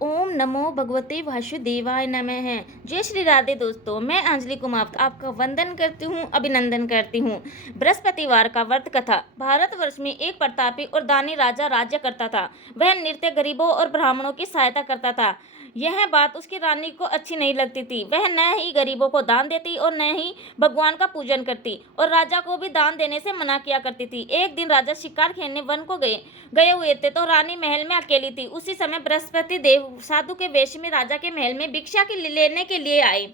ओम नमो भगवते वासुदेवाय नमः। जय श्री राधे दोस्तों, मैं अंजलि कुमार आपका वंदन करती हूँ, अभिनंदन करती हूँ। बृहस्पतिवार का व्रत कथा। भारतवर्ष में एक प्रतापी और दानी राजा राज्य करता था। वह नित्य गरीबों और ब्राह्मणों की सहायता करता था। यह बात उसकी रानी को अच्छी नहीं लगती थी। वह न ही गरीबों को दान देती और न ही भगवान का पूजन करती, और राजा को भी दान देने से मना किया करती थी। एक दिन राजा शिकार खेलने वन को गए हुए थे, तो रानी महल में अकेली थी। उसी समय बृहस्पति देव साधु के वेश में राजा के महल में भिक्षा लेने के लिए आए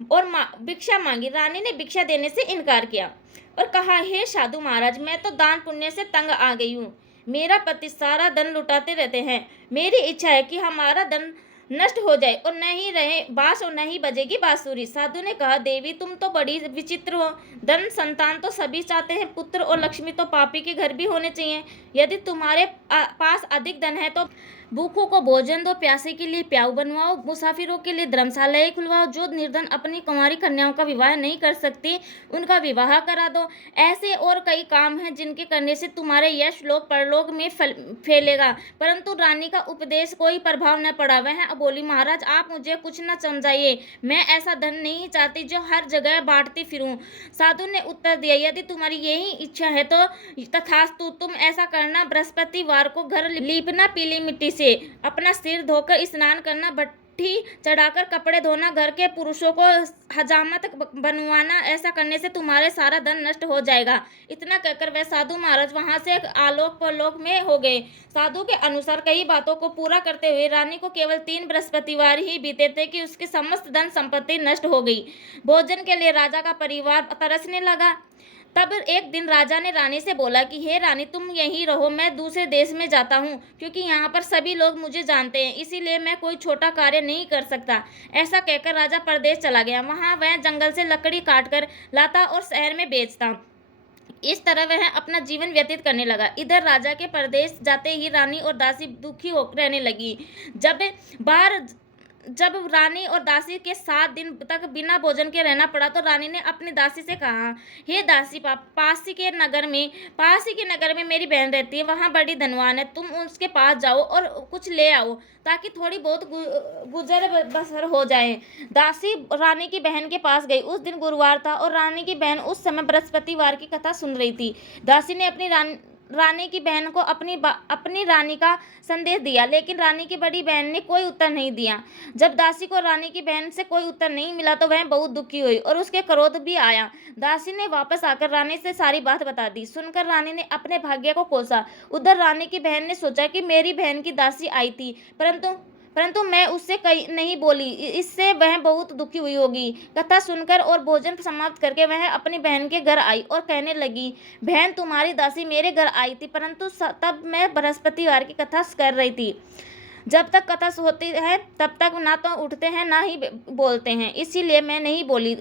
और भिक्षा मांगी। रानी ने भिक्षा देने से इनकार किया और कहा, हे साधु महाराज, मैं तो दान पुण्य से तंग आ गई हूँ। मेरा पति सारा धन लुटाते रहते हैं। मेरी इच्छा है कि हमारा धन नष्ट हो जाए और न ही रहे बांस और न ही बजेगी बांसुरी। साधु ने कहा, देवी तुम तो बड़ी विचित्र हो। धन संतान तो सभी चाहते हैं, पुत्र और लक्ष्मी तो पापी के घर भी होने चाहिए। यदि तुम्हारे पास अधिक धन है तो भूखों को भोजन दो, प्यासे के लिए प्याऊ बनवाओ, मुसाफिरों के लिए धर्मशालाएं खुलवाओ। जो निर्धन अपनी कुंवारी कन्याओं का विवाह नहीं कर सकती, उनका विवाह करा दो। ऐसे और कई काम हैं जिनके करने से तुम्हारे यश लोक परलोक में फैलेगा। परंतु रानी का उपदेश कोई प्रभाव न पड़ा। वह बोली, महाराज आप मुझे कुछ न समझाइए, मैं ऐसा धन नहीं चाहती जो हर जगह बांटती फिरूं। साधु ने उत्तर दिया, यदि तुम्हारी यही इच्छा है तो तथास्तु, तुम ऐसा करना। बृहस्पतिवार को घर लीपना, पीली मिट्टी से अपना सिर धोकर स्नान करना, भट्ठी चढ़ाकर कपड़े धोना, घर के पुरुषों को हजामत बनवाना। ऐसा करने से तुम्हारे सारा धन नष्ट हो जाएगा। इतना कहकर वह साधु महाराज वहां से आलोक परलोक में हो गए। साधु के अनुसार कई बातों को पूरा करते हुए रानी को केवल 3 बृहस्पतिवार ही बीते थे कि उसकी समस्त धन संपत्ति नष्ट हो गई। भोजन के लिए राजा का परिवार तरसने लगा। तब एक दिन राजा ने रानी से बोला कि हे रानी, तुम यहीं रहो, मैं दूसरे देश में जाता हूँ, क्योंकि यहाँ पर सभी लोग मुझे जानते हैं, इसीलिए मैं कोई छोटा कार्य नहीं कर सकता। ऐसा कहकर राजा परदेश चला गया। वहाँ वह जंगल से लकड़ी काटकर लाता और शहर में बेचता। इस तरह वह अपना जीवन व्यतीत करने लगा। इधर राजा के परदेश जाते ही रानी और दासी दुखी हो रहने लगी। जब रानी और दासी के 7 दिन तक बिना भोजन के रहना पड़ा, तो रानी ने अपनी दासी से कहा, हे दासी, पास ही के नगर में मेरी बहन रहती है, वहाँ बड़ी धनवान है। तुम उसके पास जाओ और कुछ ले आओ, ताकि थोड़ी बहुत गुजर बसर हो जाए। दासी रानी की बहन के पास गई। उस दिन गुरुवार था और रानी की बहन उस समय बृहस्पतिवार की कथा सुन रही थी। दासी ने अपनी रानी की बहन को अपनी रानी का संदेश दिया, लेकिन रानी की बड़ी बहन ने कोई उत्तर नहीं दिया। जब दासी को रानी की बहन से कोई उत्तर नहीं मिला, तो वह बहुत दुखी हुई और उसके क्रोध भी आया। दासी ने वापस आकर रानी से सारी बात बता दी। सुनकर रानी ने अपने भाग्य को कोसा। उधर रानी की बहन ने सोचा कि मेरी बहन की दासी आई थी, परंतु मैं उससे कहीं नहीं बोली, इससे वह बहुत दुखी हुई होगी। कथा सुनकर और भोजन समाप्त करके वह अपनी बहन के घर आई और कहने लगी, बहन, तुम्हारी दासी मेरे घर आई थी, परंतु तब मैं बृहस्पतिवार की कथा कर रही थी। जब तक कथा होती है तब तक ना तो उठते हैं ना ही बोलते हैं, इसीलिए मैं नहीं बोली।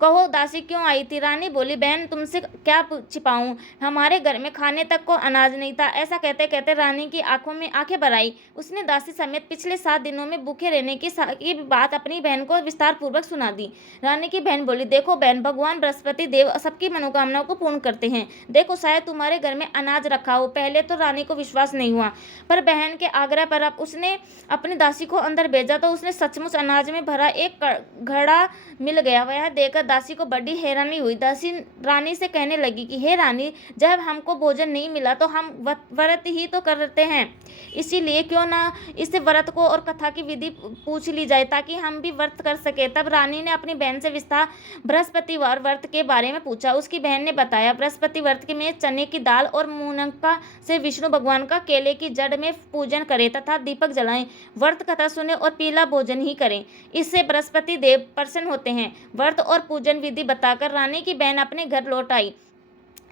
कहो दासी क्यों आई थी? रानी बोली, बहन, तुमसे क्या छिपाऊं, हमारे घर में खाने तक को अनाज नहीं था। ऐसा कहते कहते रानी की आंखों में आंखें भर आई। उसने दासी समेत पिछले 7 दिनों में भूखे रहने की बात अपनी बहन को विस्तार पूर्वक सुना दी। रानी की बहन बोली, देखो बहन, भगवान बृहस्पति देव सबकी मनोकामनाओं को पूर्ण करते हैं। देखो, शायद तुम्हारे घर में अनाज रखा हो। पहले तो रानी को विश्वास नहीं हुआ, पर बहन के आग्रह पर अब उसने अपनी दासी को अंदर भेजा, तो उसने सचमुच अनाज में भरा एक घड़ा मिल गया। वह देखकर दासी को बड़ी हैरानी हुई। दासी रानी से कहने लगी कि हे रानी, जब हमको भोजन नहीं मिला तो हम व्रत ही तो करते हैं, इसीलिए क्यों ना इस व्रत को और कथा की विधि पूछ ली जाए, ताकि हम भी व्रत कर सके। तब रानी ने अपनी बहन से विस्तार बृहस्पतिवार व्रत के बारे में पूछा। उसकी बहन ने बताया, बृहस्पति व्रत में चने की दाल और मुनक्का से विष्णु भगवान का केले की जड़ में पूजन करें तथा दीपक जलाएं, व्रत कथा सुने और पीला भोजन ही करें, इससे बृहस्पति देव प्रसन्न होते हैं। व्रत और पूजन विधि बताकर रानी की बहन अपने घर लौट आई।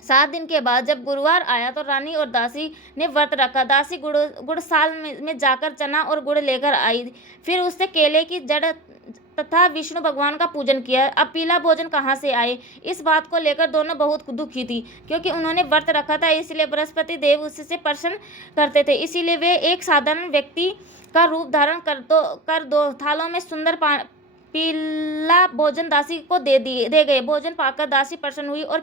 7 दिन के बाद जब गुरुवार आया, तो रानी और दासी ने व्रत रखा। दासी गुड़साल में जाकर चना और गुड़ लेकर आई, फिर उससे केले की जड़ तथा विष्णु भगवान का पूजन किया। अब पीला भोजन कहाँ से आए, इस बात को लेकर दोनों बहुत दुखी थी, क्योंकि उन्होंने व्रत रखा था, इसलिए बृहस्पति देव उससे प्रसन्न करते थे। इसीलिए वे एक साधारण व्यक्ति का रूप धारण कर दो थालों में सुंदर पीला भोजन दासी को दे गए। भोजन पाकर दासी प्रसन्न हुई और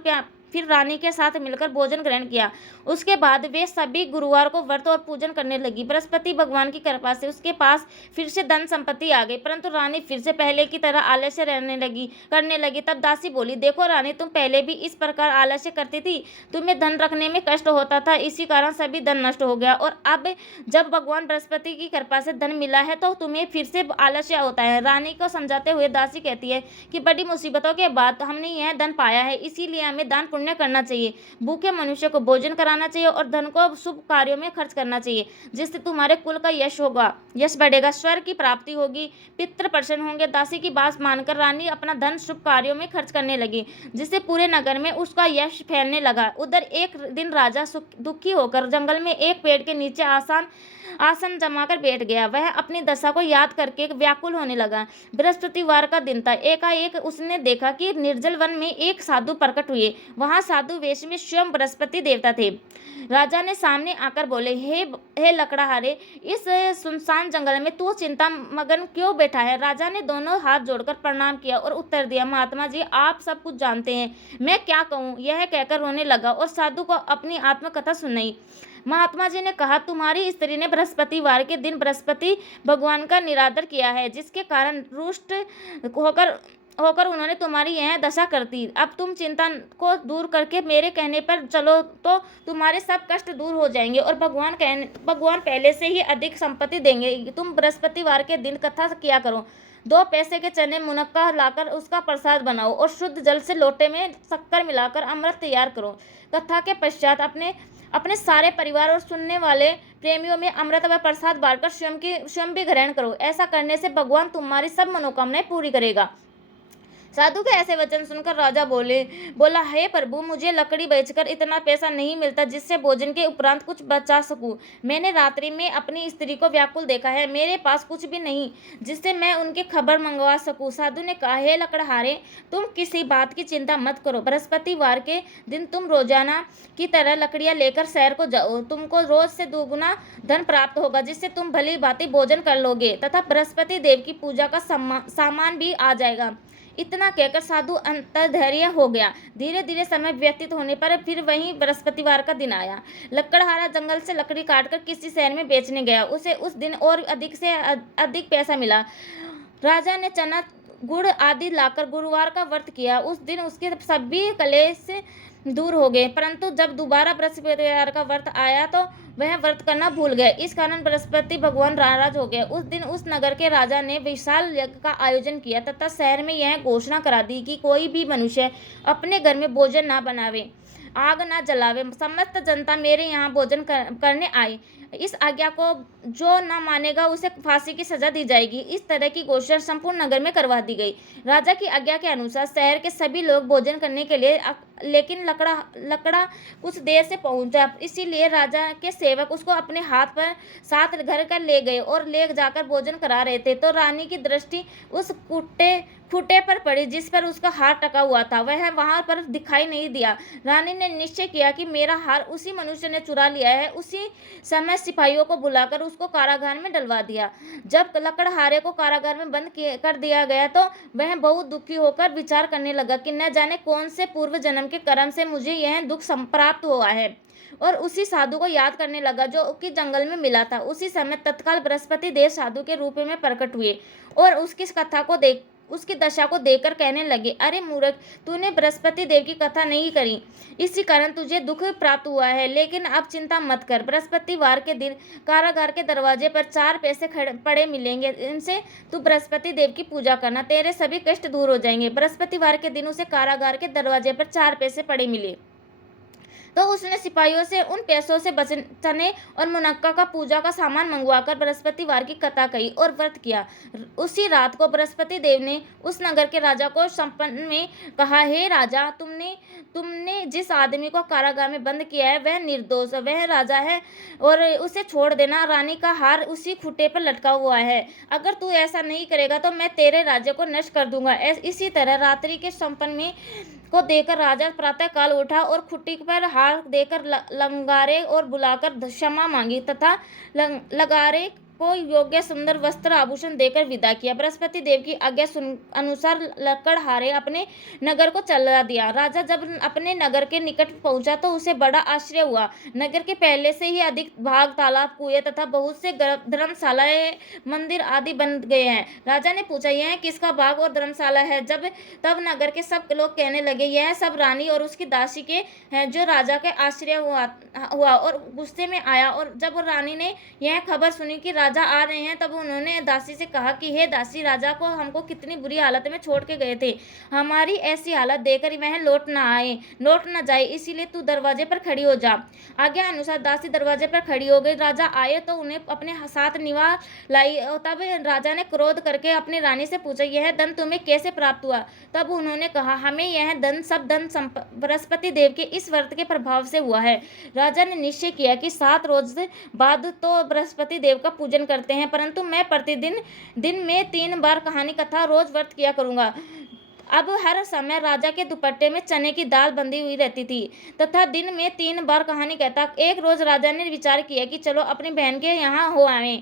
फिर रानी के साथ मिलकर भोजन ग्रहण किया। उसके बाद वे सभी गुरुवार को व्रत और पूजन करने लगी। बृहस्पति भगवान की कृपा से उसके पास फिर से धन संपत्ति आ गई, परंतु रानी फिर से पहले की तरह आलस्य करने लगी। तब दासी बोली, देखो रानी, तुम पहले भी इस प्रकार आलस्य करती थी, तुम्हें धन रखने में कष्ट होता था, इसी कारण सभी धन नष्ट हो गया, और अब जब भगवान बृहस्पति की कृपा से धन मिला है तो तुम्हें फिर से आलस्य होता है। रानी को समझाते हुए दासी कहती है कि बड़ी मुसीबतों के बाद हमने यह धन पाया है, इसीलिए हमें दान पुण्य करना चाहिए, भूखे मनुष्य को भोजन कराना चाहिए और धन को शुभ कार्यों में खर्च करना चाहिए, जिससे तुम्हारे कुल का यश होगा, यश बढ़ेगा, स्वर्ग की प्राप्ति होगी, पितृ प्रसन्न होंगे। दासी की बात मानकर रानी अपना धन शुभ कार्यों में खर्च करने लगी, जिससे पूरे नगर में उसका यश फैलने लगा। उधर एक दिन राजा दुखी होकर जंगल में एक पेड़ के नीचे आसन जमाकर बैठ गया। वह अपनी दशा को याद करके व्याकुल होने लगा। बृहस्पतिवार का दिन था। एकाएक उसने देखा कि निर्जल वन में एक साधु प्रकट हुए। वहां साधु वेश में स्वयं बृहस्पति देवता थे। राजा ने सामने आकर बोले, हे लकड़हारे, इस सुनसान जंगल में तू चिंता मगन क्यों बैठा है? राजा ने दोनों हाथ जोड़कर प्रणाम किया और उत्तर दिया, महात्मा जी, आप सब कुछ जानते हैं, मैं क्या कहूँ? यह कहकर रोने लगा और साधु को अपनी आत्मकथा सुनाई। महात्मा जी ने कहा, तुम्हारी स्त्री ने बृहस्पतिवार के दिन बृहस्पति भगवान का निरादर किया है, जिसके कारण रुष्ट होकर उन्होंने तुम्हारी यह दशा कर दी। अब तुम चिंता को दूर करके मेरे कहने पर चलो तो तुम्हारे सब कष्ट दूर हो जाएंगे और भगवान पहले से ही अधिक संपत्ति देंगे। तुम बृहस्पतिवार के दिन कथा किया करो। 2 पैसे के चने मुनक्का लाकर उसका प्रसाद बनाओ और शुद्ध जल से लोटे में शक्कर मिलाकर अमृत तैयार करो। कथा के पश्चात अपने सारे परिवार और सुनने वाले प्रेमियों में अमृत व प्रसाद बांटकर स्वयं भी ग्रहण करो। ऐसा करने से भगवान तुम्हारी सब मनोकामनाएं पूरी करेगा। साधु के ऐसे वचन सुनकर राजा बोला, हे प्रभु, मुझे लकड़ी बेचकर इतना पैसा नहीं मिलता जिससे भोजन के उपरांत कुछ बचा सकूं। मैंने रात्रि में अपनी स्त्री को व्याकुल देखा है, मेरे पास कुछ भी नहीं जिससे मैं उनकी खबर मंगवा सकूं। साधु ने कहा, हे लकड़हारे, तुम किसी बात की चिंता मत करो। बृहस्पतिवार के दिन तुम रोजाना की तरह लकड़ियां लेकर शहर को जाओ। तुमको रोज से 2 गुना धन प्राप्त होगा, जिससे तुम भली भांति भोजन कर लोगे तथा बृहस्पति देव की पूजा का सामान भी आ जाएगा। इतना कहकर साधु अंतर्धैर्य हो गया। धीरे धीरे समय व्यतीत होने पर फिर वहीं बृहस्पतिवार का दिन आया। लकड़हारा जंगल से लकड़ी काटकर किसी शहर में बेचने गया। उसे उस दिन और अधिक से अधिक पैसा मिला। राजा ने चना गुड़ आदि लाकर गुरुवार का व्रत किया। उस दिन उसके सभी कलेश दूर हो गए, परंतु जब दोबारा बृहस्पतिवार का व्रत आया तो वह व्रत करना भूल गए। इस कारण बृहस्पति भगवान नाराज हो गए। उस दिन उस नगर के राजा ने विशाल यज्ञ का आयोजन किया तथा शहर में यह घोषणा करा दी कि कोई भी मनुष्य अपने घर में भोजन ना बनावे, आग ना जलावे। समस्त जनता मेरे यहाँ भोजन करने आई। इस आज्ञा को जो न मानेगा उसे फांसी की सजा दी जाएगी। इस तरह की घोषणा संपूर्ण नगर में करवा दी गई। राजा की आज्ञा के अनुसार शहर के सभी लोग भोजन करने के लिए, लेकिन लकड़ा कुछ देर से पहुंचा, इसीलिए राजा के सेवक उसको अपने हाथ पर साथ घर कर ले गए और ले जाकर भोजन करा रहे थे तो रानी की दृष्टि उस फूटे पर पड़ी जिस पर उसका हार टका हुआ था। वह वहां पर दिखाई नहीं दिया। रानी ने निश्चय किया कि मेरा हार उसी मनुष्य ने चुरा लिया है। उसी समय सिपाहियों को बुलाकर उसको कारागार में डलवा दिया। जब लकड़हारे को कारागार में बंद कर दिया गया तो वह बहुत दुखी होकर विचार करने लगा कि न जाने कौन से पूर्व जन्म के कर्म से मुझे यह दुख प्राप्त हुआ है, और उसी साधु को याद करने लगा जो कि जंगल में मिला था। उसी समय तत्काल बृहस्पति देव साधु के रूप में प्रकट हुए और उसकी दशा को देखकर कहने लगे, अरे मूर्ख, तूने बृहस्पति देव की कथा नहीं करी, इसी कारण तुझे दुख प्राप्त हुआ है। लेकिन अब चिंता मत कर। बृहस्पतिवार के दिन कारागार के दरवाजे पर 4 पैसे पड़े मिलेंगे, इनसे तू बृहस्पति देव की पूजा करना, तेरे सभी कष्ट दूर हो जाएंगे। बृहस्पतिवार के दिन उसे कारागार के दरवाजे पर 4 पैसे पड़े मिले तो उसने सिपाहियों से उन पैसों से चने और मुनक्का का पूजा का सामान मंगवाकर बृहस्पतिवार की कथा कही और व्रत किया। उसी रात को बृहस्पति देव ने उस नगर के राजा को संपन्न में कहा, हे राजा, तुमने जिस आदमी को कारागार में बंद किया है वह निर्दोष, वह राजा है और उसे छोड़ देना। रानी का हार उसी खूंटे पर लटका हुआ है। अगर तू ऐसा नहीं करेगा तो मैं तेरे राज्य को नष्ट कर दूंगा। इसी तरह रात्रि के संपन्न में को देकर राजा प्रातः काल उठा और खुट्टी पर हार देकर लंगारे और बुलाकर क्षमा मांगी तथा लंगारे को योग्य सुंदर वस्त्र आभूषण देकर विदा किया। बृहस्पति देव की आज्ञा अनुसार लकड़हारे अपने नगर को चला दिया। राजा जब अपने नगर के निकट पहुंचा तो उसे बड़ा आश्चर्य हुआ। नगर के पहले से ही अधिक भाग तालाब, कुएं तथा बहुत से धर्मशालाएं, मंदिर आदि बन गए हैं। राजा ने पूछा, यह किसका बाग और धर्मशाला है? तब नगर के सब लोग कहने लगे, यह सब रानी और उसकी दासी के हैं। जो राजा के आश्चर्य हुआ और गुस्से में आया, और जब रानी ने यह खबर सुनी कि राजा आ रहे हैं, तब उन्होंने दासी से कहा कि हे दासी, राजा को हमको कितनी बुरी हालत में छोड़ के गए थे। हमारी ऐसी हालत देखकर वह लौट न जाए, इसीलिए तू दरवाजे पर खड़ी हो जा। आज्ञा अनुसार दासी दरवाजे पर खड़ी हो गई। राजा आए तो उन्हें अपने साथ निभा लाई। तब राजा ने क्रोध करके अपनी रानी से पूछा, यह धन तुम्हें कैसे प्राप्त हुआ? तब उन्होंने कहा, हमें यह धन सब बृहस्पति देव के इस व्रत के प्रभाव से हुआ है। राजा ने निश्चय किया कि 7 रोज बाद तो बृहस्पति देव का पूजन करते हैं, परंतु मैं प्रतिदिन दिन में 3 बार कहानी कथा रोज व्रत किया करूंगा। अब हर समय राजा के दुपट्टे में चने की दाल बंधी हुई रहती थी तथा दिन में 3 बार कहानी कहता। एक रोज राजा ने विचार किया कि चलो अपनी बहन के यहाँ हो आवे।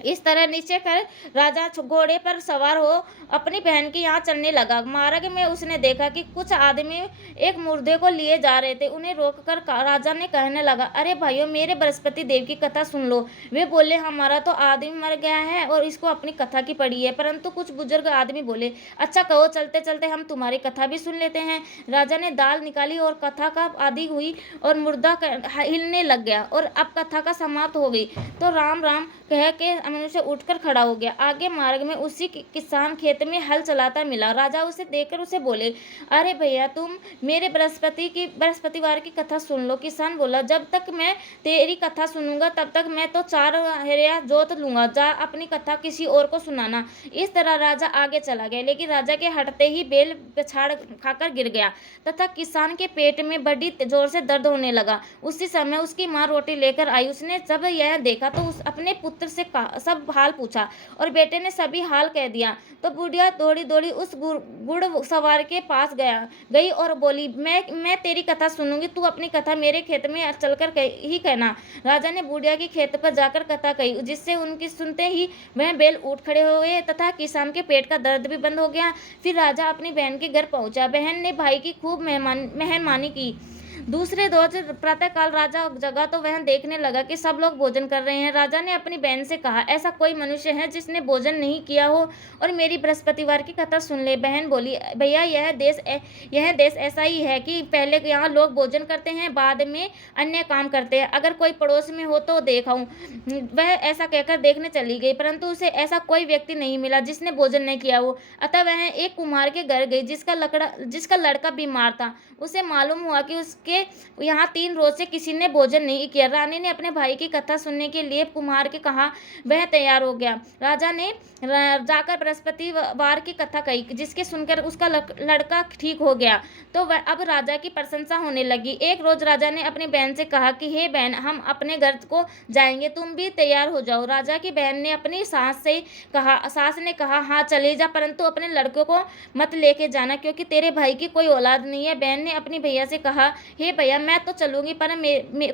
इस तरह निश्चय कर राजा घोड़े पर सवार हो अपनी बहन के यहाँ चलने लगा। मार्ग में उसने देखा कि कुछ आदमी एक मुर्दे को लिए जा रहे थे। उन्हें रोककर राजा ने कहने लगा, अरे भाइयों, मेरे बृहस्पति देव की कथा सुन लो। वे बोले, हमारा तो आदमी मर गया है और इसको अपनी कथा की पड़ी है। परंतु कुछ बुजुर्ग आदमी बोले, अच्छा कहो, चलते चलते हम तुम्हारी कथा भी सुन लेते हैं। राजा ने दाल निकाली और कथा का आदि हुई और मुर्दा हिलने लग गया और अब कथा का समाप्त हो गई तो राम राम कह के मनुष्य उठकर खड़ा हो गया। आगे मार्ग में उसी किसान खेत में हल चलाता मिला। राजा उसे देखकर उसे बोले, अरे भैया, तुम मेरे बृहस्पतिवार की कथा सुन लो। किसान बोला, जब तक मैं तेरी कथा सुनूंगा तब तक मैं तो 4 हेरिया जोत लूंगा। जा अपनी कथा किसी और को सुनाना। इस तरह राजा आगे चला गया, लेकिन राजा के हटते ही बेल पछाड़ खाकर गिर गया तथा किसान के पेट में बड़ी जोर से दर्द होने लगा। उसी समय उसकी माँ रोटी लेकर आई। उसने जब यह देखा तो अपने पुत्र से सब हाल पूछा और बेटे ने सभी हाल कह दिया। तो बुढ़िया दौड़ी दौड़ी उस गुड़ सवार के पास गई और बोली, मैं तेरी कथा सुनूंगी, तू अपनी कथा मेरे खेत में चलकर ही कहना। राजा ने बुढ़िया के खेत पर जाकर कथा कही, जिससे उनकी सुनते ही वह बैल उठ खड़े हो गए तथा किसान के पेट का दर्द भी बंद हो गया। फिर राजा अपनी बहन के घर पहुंचा। बहन ने भाई की खूब मेहमानी की। दूसरे रोज प्रातःकाल राजा जगा तो वह देखने लगा कि सब लोग भोजन कर रहे हैं। राजा ने अपनी बहन से कहा, ऐसा कोई मनुष्य है जिसने भोजन नहीं किया हो और मेरी बृहस्पतिवार की कथा सुन ले। बहन बोली, भैया, यह देश ऐसा ही है कि पहले यहाँ लोग भोजन करते हैं, बाद में अन्य काम करते हैं। अगर कोई पड़ोस में हो तो देखाऊं। वह ऐसा कहकर देखने चली गई, परंतु उसे ऐसा कोई व्यक्ति नहीं मिला जिसने भोजन नहीं किया हो। अतः वह एक कुम्हार के घर गई जिसका लड़का बीमार था। उसे मालूम हुआ कि उसके यहाँ 3 रोज से किसी ने भोजन नहीं किया। रानी ने अपने भाई की कथा सुनने के लिए कुम्हार के कहा। वह तैयार हो गया। राजा ने जाकर बृहस्पतिवार की कथा कही, जिसके सुनकर उसका लड़का ठीक हो गया। तो वह अब राजा की प्रशंसा होने लगी। एक रोज राजा ने अपनी बहन से कहा कि हे बहन, हम अपने घर को जाएंगे, तुम भी तैयार हो जाओ। राजा की बहन ने अपनी सास ने कहा, हाँ चले जा, परंतु अपने लड़कों को मत लेके जाना, क्योंकि तेरे भाई की कोई औलाद नहीं है। बहन ने अपनी भैया से कहा, हे भैया, मैं तो चलूंगी, पर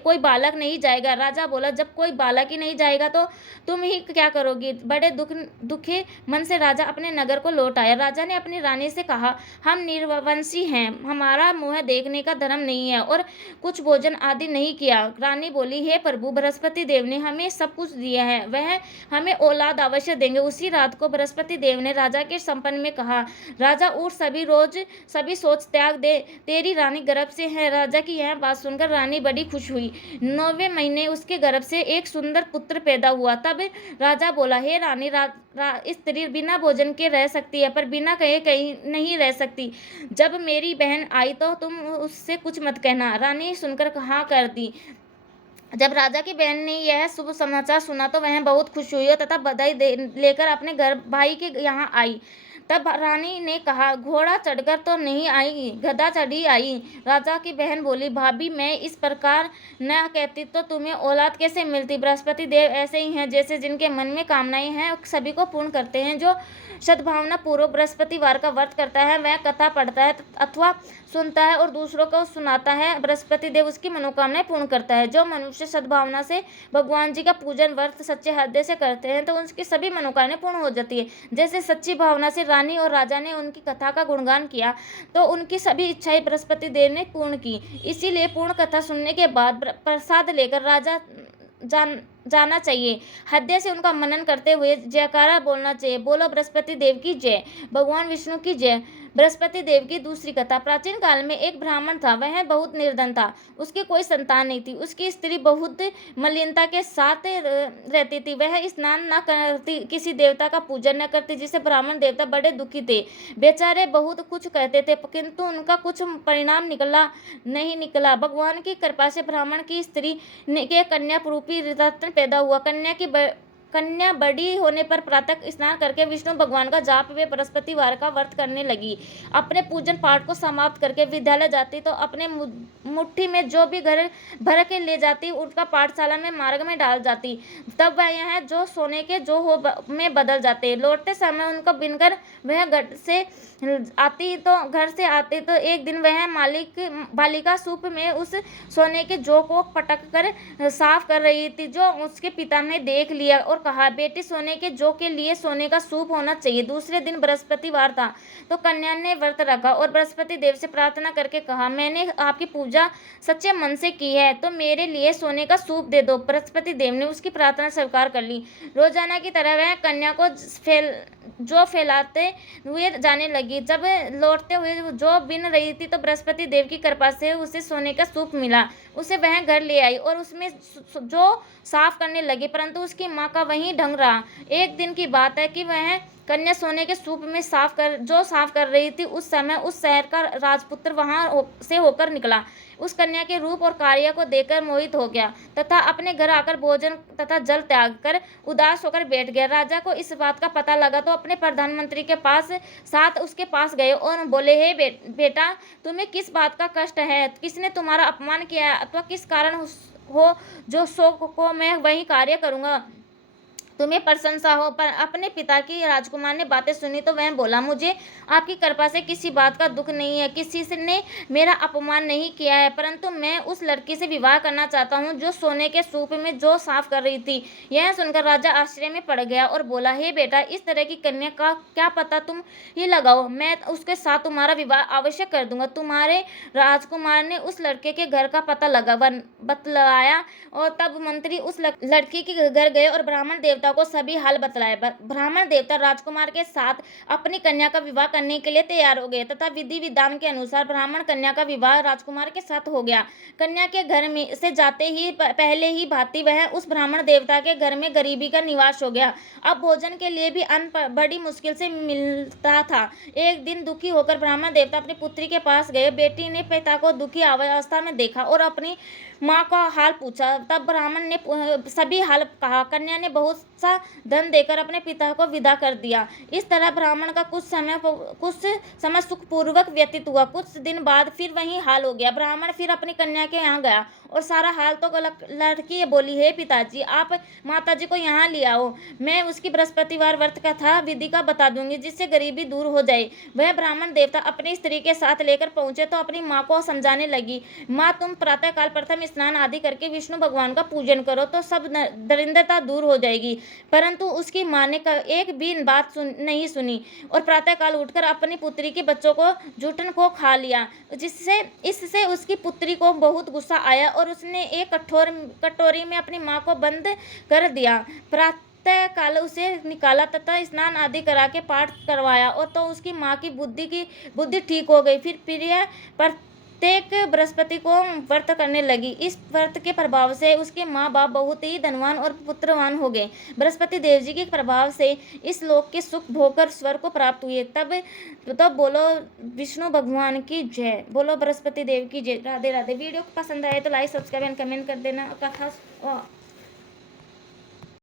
कोई बालक नहीं जाएगा। राजा बोला, जब कोई बालक ही नहीं जाएगा तो तुम ही क्या करोगी? बड़े दुखे मन से राजा अपने नगर को लौट आया। राजा ने अपनी रानी से कहा, हम निर्वंशी हैं, हमारा मुँह देखने का धर्म नहीं है और कुछ भोजन आदि नहीं किया। रानी बोली, हे प्रभु, बृहस्पति देव ने हमें सब कुछ दिया है, वह हमें औलाद अवश्य देंगे। उसी रात को बृहस्पति देव ने राजा के संपन्न में कहा, राजा उठ, सभी सोच त्याग दे, तेरी रानी गर्भ से है। राजा की यह बात सुनकर रानी बड़ी खुश हुई। 9वें महीने उसके गर्भ से एक सुंदर पुत्र पैदा हुआ। तब राजा बोला, हे रानी, स्त्री बिना भोजन के रह सकती है, पर बिना कहे कहीं नहीं रह सकती। जब मेरी बहन आई तो तुम उससे कुछ मत कहना। रानी सुनकर हाँ कर दी। जब राजा की बहन ने यह शुभ समाचार सुना तो वह बहुत खुश हुई तथा बधाई लेकर अपने घर भाई के यहाँ आई। तब रानी ने कहा, घोड़ा चढ़कर तो नहीं आई, गधा चढ़ी आई। राजा की बहन बोली, भाभी मैं इस प्रकार न कहती तो तुम्हें औलाद कैसे मिलती। बृहस्पति देव ऐसे ही हैं जैसे जिनके मन में कामनाएं हैं सभी को पूर्ण करते हैं। जो सद्भावना पूर्वक बृहस्पतिवार का व्रत करता है वह कथा पढ़ता है अथवा सुनता है और दूसरों को सुनाता है, बृहस्पति देव उसकी मनोकामनाएं पूर्ण करता है। जो मनुष्य सद्भावना से भगवान जी का पूजन व्रत सच्चे हृदय से करते हैं तो उनकी सभी मनोकामनाएं पूर्ण हो जाती है। जैसे सच्ची भावना से रानी और राजा ने उनकी कथा का गुणगान किया तो उनकी सभी इच्छाएं बृहस्पति देव ने पूर्ण की। इसीलिए पूर्ण कथा सुनने के बाद प्रसाद लेकर राजा जाना चाहिए। हृदय से उनका मनन करते हुए जयकारा बोलना चाहिए, बोलो बृहस्पति देव की जय, भगवान विष्णु की जय। बृहस्पति देव की दूसरी कथा। प्राचीन काल में एक ब्राह्मण था, वह बहुत निर्धन था, उसकी कोई संतान नहीं थी। उसकी स्त्री बहुत मलिनता के साथ रहती थी, वह स्नान न करती, किसी देवता का पूजन न करती, जिससे ब्राह्मण देवता बड़े दुखी थे। बेचारे बहुत कुछ कहते थे किंतु उनका कुछ परिणाम नहीं निकला। भगवान की कृपा से ब्राह्मण की स्त्री के कन्या रूपी रत्न पैदा हुआ। कन्या बड़ी होने पर प्रातः स्नान करके विष्णु भगवान का जाप वे बृहस्पतिवार का व्रत करने लगी। अपने पूजन पाठ को समाप्त करके विद्यालय जाती तो अपने मुट्ठी में जो भी घर भर के ले जाती उनका पाठशाला में मार्ग में डाल जाती। तब वह यह जो सोने के जो हो में बदल जाते। लौटते समय उनको बिनकर वह घर से आती तो एक दिन वह बालिका सूप में उस सोने के जौ को पटक कर साफ कर रही थी, जो उसके पिता ने देख लिया और कहा, बेटी सोने के जौ के लिए सोने का सूप होना चाहिए। दूसरे दिन बृहस्पतिवार था तो कन्या ने व्रत रखा और बृहस्पति देव से प्रार्थना करके कहा, मैंने आपकी पूजा सच्चे मन से की है तो मेरे लिए सोने का सूप दे दो। बृहस्पति देव ने उसकी प्रार्थना स्वीकार कर ली। रोजाना की तरह वह कन्या को फैलाते हुए जाने लगी। जब लौटते हुए जो बिन रही थी तो बृहस्पति देव की कृपा से उसे सोने का सूप मिला। उसे वह घर ले आई और उसमें जो साफ करने लगी, परंतु उसकी माँ का वही ढंग रहा। एक दिन की बात है कि वह कन्या सोने के सूप में साफ कर रही थी। उस समय उस शहर का राजपुत्र वहां से होकर निकला। उस कन्या के रूप और कार्य को देखकर मोहित हो गया तथा अपने घर आकर भोजन तथा जल त्याग कर उदास होकर बैठ गया। राजा को इस बात का पता लगा तो अपने प्रधानमंत्री के साथ उसके पास गए और बोले, हे बेटा, तुम्हें किस बात का कष्ट है, किसने तुम्हारा अपमान किया है अथवा किस कारण हो जो शोक को मैं वही कार्य करूँगा, तुम्हें प्रशंसा हो। पर अपने पिता की राजकुमार ने बातें सुनी तो वह बोला, मुझे आपकी कृपा से किसी बात का दुख नहीं है, किसी ने मेरा अपमान नहीं किया है, परंतु मैं उस लड़की से विवाह करना चाहता हूँ जो सोने के सूप में जो साफ कर रही थी। यह सुनकर राजा आश्चर्य में पड़ गया और बोला, हे बेटा, इस तरह की कन्या का क्या पता तुम ही लगाओ, मैं उसके साथ तुम्हारा विवाह अवश्य कर दूंगा। तुम्हारे राजकुमार ने उस लड़के के घर का पता बतलाया और तब मंत्री उस लड़की के घर गए और ब्राह्मण देवता को सभी हाल बतलाए। ब्राह्मण देवता राजकुमार के साथ अपनी कन्या का विवाह करने के लिए तैयार हो गए तथा विधि विधान के अनुसार ब्राह्मण कन्या का विवाह राजकुमार के साथ हो गया। कन्या के घर में से जाते ही पहले ही भांति वह उस ब्राह्मण देवता के घर में गरीबी का निवास हो गया। अब भोजन के लिए भी अन्न बड़ी मुश्किल से मिलता था। एक दिन दुखी होकर ब्राह्मण देवता अपनी पुत्री के पास गए। बेटी ने पिता को दुखी अवस्था में देखा और अपनी माँ का हाल पूछा। तब ब्राह्मण ने सभी हाल कहा। कन्या ने बहुत सा धन देकर अपने पिता को विदा कर दिया। इस तरह ब्राह्मण का कुछ समय सुखपूर्वक व्यतीत हुआ। कुछ दिन बाद फिर वही हाल हो गया। ब्राह्मण फिर अपनी कन्या के यहाँ गया और सारा हाल तो लड़की बोली, हे पिताजी, आप माताजी को यहाँ ले आओ, मैं उसकी बृहस्पतिवार व्रत कथा विधि का बता दूंगी जिससे गरीबी दूर हो जाए। वह ब्राह्मण देवता अपनी स्त्री के साथ लेकर पहुंचे तो अपनी माँ को समझाने लगी, माँ, तुम प्रातःकाल प्रथम स्नान आदि करके विष्णु भगवान का पूजन करो तो सब दरिद्रता दूर हो जाएगी। परंतु उसकी माँ ने एक भी बात नहीं सुनी और प्रातःकाल उठकर अपनी पुत्री के बच्चों को जूठन को खा लिया। इससे उसकी पुत्री को बहुत गुस्सा आया और उसने एक कटोरी में अपनी माँ को बंद कर दिया। प्रातःकाल उसे निकाला तथा स्नान आदि करा के पाठ करवाया और तो उसकी माँ की बुद्धि ठीक हो गई। फिर प्रिय प्रत्येक बृहस्पति को व्रत करने लगी। इस व्रत के प्रभाव से उसके माँ बाप बहुत ही धनवान और पुत्रवान हो गए। बृहस्पति देव जी के प्रभाव से इस लोक के सुख भोगकर स्वर्ग को प्राप्त हुए। तब बोलो विष्णु भगवान की जय, बोलो बृहस्पति देव की जय। राधे राधे। वीडियो पसंद आए तो लाइक, सब्सक्राइब एंड कमेंट कर देना। कथा